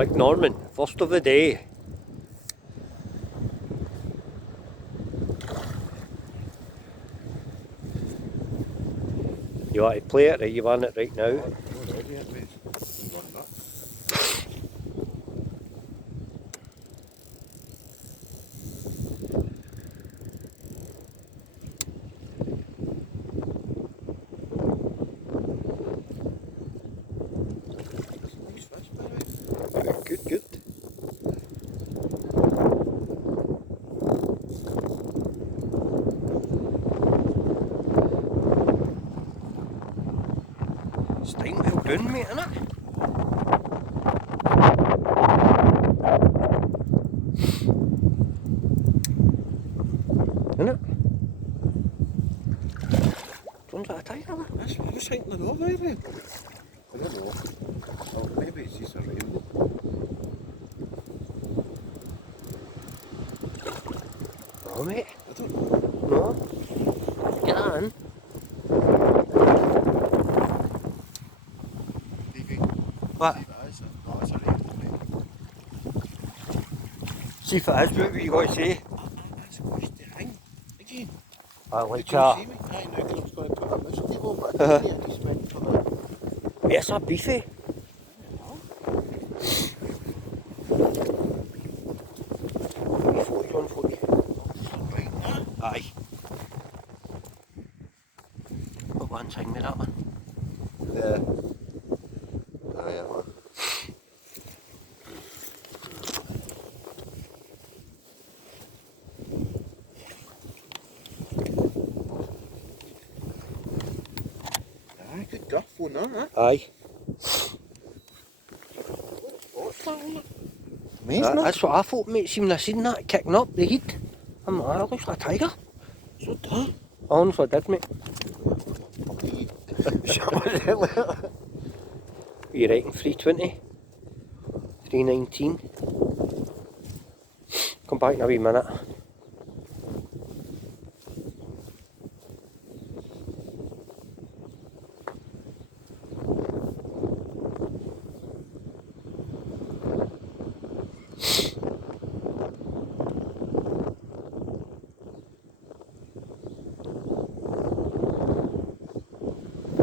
Like Norman, first of the day. You want to play it, right? You want it right now? Good, good. It's time well done, mate, innit? Innit? Sounds like a tiger. That's what I was thinking of, really. I don't know. Oh, maybe it's just a rainbow. Oh, mate. I don't know. No? Get on. What? It's a rainbow, mate. See if it is, what were you going to say? That's supposed to hang again. Like Did you see me? I know that I was going to put a mouse table, but I just went for that. Yes, a beefy. Aye. Put one thing with that one. Yeah. Aye, yeah. Aye, good guff on that, eh? Aye. What's that on it? Amazing, That's what I thought, mate. See, when I seen that kicking up the heat, I'm like, that looks like a tiger. So that? I honestly did, mate. You reckon 320? 319? Come back in a wee minute.